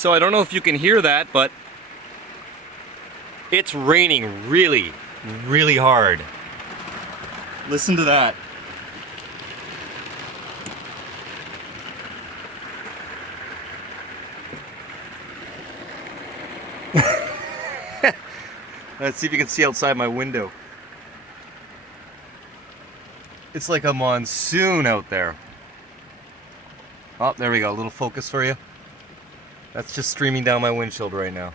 So I don't know if you can hear that, but it's raining really, really hard. Listen to that. Let's see if you can see outside my window. It's like a monsoon out there. Oh, there we go. A little focus for you. That's just streaming down my windshield right now.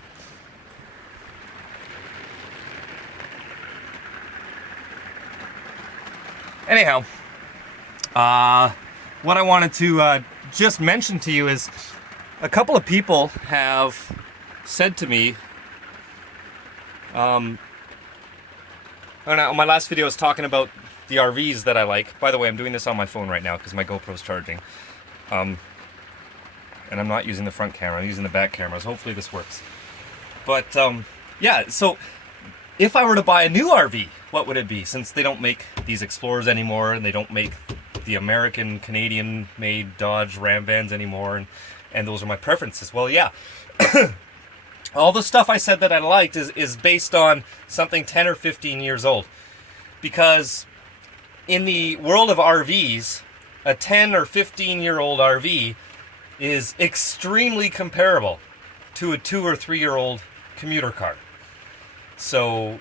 Anyhow, what I wanted to just mention to you is a couple of people have said to me, my last video I was talking about the RVs that I like. By the way, I'm doing this on my phone right now because my GoPro's charging. And I'm not using the front camera, I'm using the back cameras. Hopefully this works. But yeah, so if I were to buy a new RV, what would it be? Since they don't make these Explorers anymore, and they don't make the American, Canadian-made Dodge Ram vans anymore, and those are my preferences. Well, yeah. All the stuff I said that I liked is based on something 10 or 15 years old. Because in the world of RVs, a 10 or 15-year-old RV is extremely comparable to a 2 or 3-year-old commuter car. So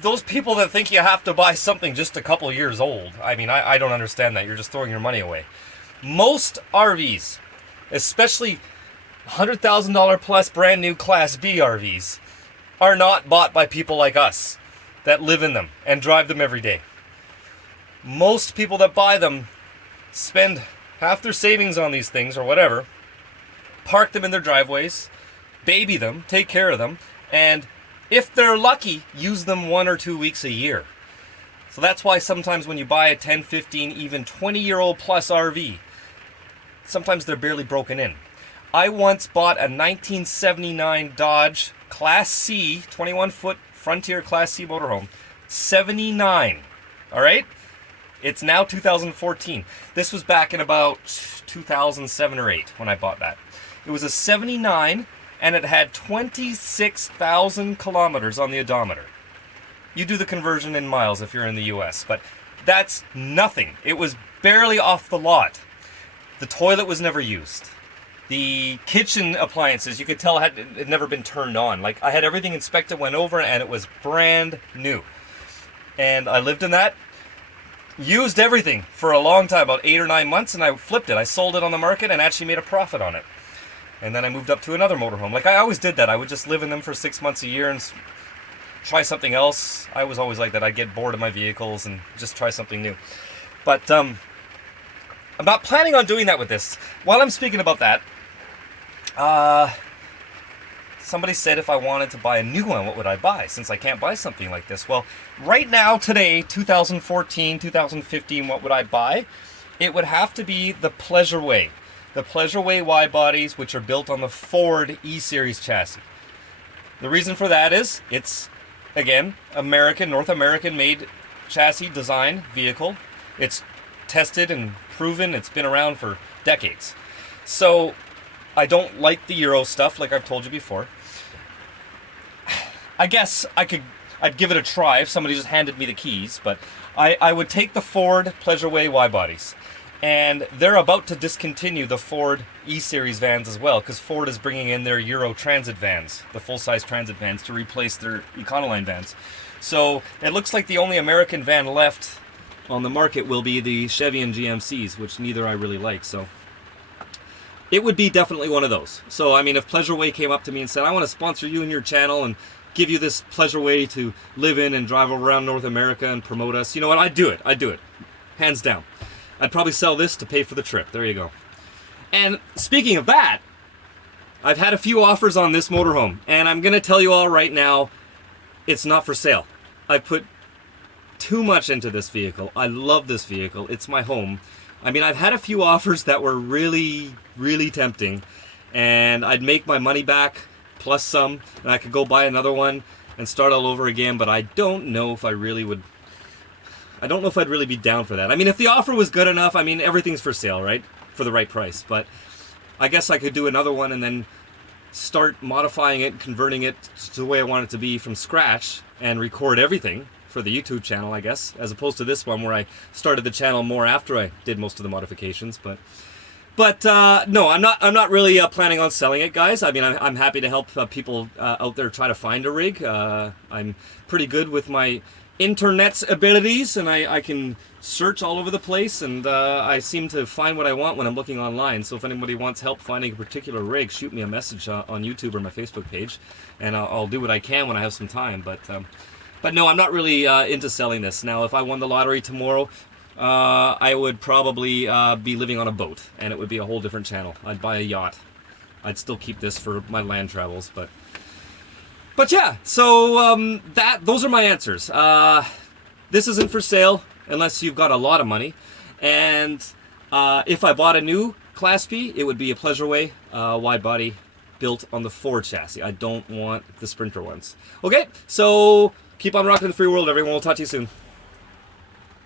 those people that think you have to buy something just a couple years old, I mean, I don't understand that. You're just throwing your money away. Most RVs, especially $100,000 plus brand new Class B RVs, are not bought by people like us that live in them and drive them every day. Most people that buy them spend half their savings on these things or whatever, park them in their driveways, baby them, take care of them, and if they're lucky, use them 1 or 2 weeks a year. So that's why sometimes when you buy a 10, 15, even 20-year-old plus RV, sometimes they're barely broken in. I once bought a 1979 Dodge Class C, 21-foot Frontier Class C motorhome. 79, all right? It's now 2014. This was back in about 2007 or 8 when I bought that. It was a 79, and it had 26,000 kilometers on the odometer. You do the conversion in miles if you're in the US, but that's nothing. It was barely off the lot. The toilet was never used. The kitchen appliances, you could tell had never been turned on. Like, I had everything inspected, went over, and it was brand new. And I lived in that, used everything for a long time, about 8 or 9 months, and I flipped it. I sold it on the market and actually made a profit on it. And then I moved up to another motorhome. Like, I always did that. I would just live in them for 6 months a year and try something else. I was always like that. I'd get bored of my vehicles and just try something new. But I'm not planning on doing that with this. While I'm speaking about that, somebody said if I wanted to buy a new one, what would I buy? Since I can't buy something like this. Well, right now, today, 2014, 2015, what would I buy? It would have to be the Pleasure Way. The Pleasure Way wide bodies, which are built on the Ford E-Series chassis. The reason for that is it's, again, North American made chassis design vehicle. It's tested and proven. It's been around for decades. So I don't like the Euro stuff, like I've told you before. I guess I'd give it a try if somebody just handed me the keys, but I would take the Ford Pleasure Way wide bodies. And they're about to discontinue the Ford E-Series vans as well, because Ford is bringing in their Euro Transit vans, the full-size Transit vans, to replace their Econoline vans. So it looks like the only American van left on the market will be the Chevy and GMCs, which neither I really like. So it would be definitely one of those. So, I mean, if Pleasure Way came up to me and said, I want to sponsor you and your channel and give you this Pleasure Way to live in and drive around North America and promote us, you know what, I'd do it. I'd do it. Hands down. I'd probably sell this to pay for the trip. There you go. And speaking of that, I've had a few offers on this motorhome, and I'm going to tell you all right now, it's not for sale. I put too much into this vehicle. I love this vehicle. It's my home. I mean, I've had a few offers that were really, really tempting, and I'd make my money back plus some, and I could go buy another one and start all over again, but I don't know if I really would. I don't know if I'd really be down for that. I mean, if the offer was good enough, I mean, everything's for sale, right? For the right price. But I guess I could do another one and then start modifying it, converting it to the way I want it to be from scratch, and record everything for the YouTube channel, I guess, as opposed to this one where I started the channel more after I did most of the modifications. But no, I'm not really planning on selling it, guys. I mean, I'm happy to help people out there try to find a rig. I'm pretty good with my internet's abilities, and I can search all over the place, and I seem to find what I want when I'm looking online. So if anybody wants help finding a particular rig, shoot me a message on YouTube or my Facebook page, and I'll do what I can when I have some time. But no, I'm not really into selling this. Now, if I won the lottery tomorrow, I would probably be living on a boat, and it would be a whole different channel. I'd buy a yacht. I'd still keep this for my land travels, but yeah. So those are my answers. This isn't for sale unless you've got a lot of money, and if I bought a new Class B, it would be a Pleasureway wide body built on the Ford chassis. I don't want the Sprinter ones. Okay, so keep on rocking the free world, everyone. We'll talk to you soon.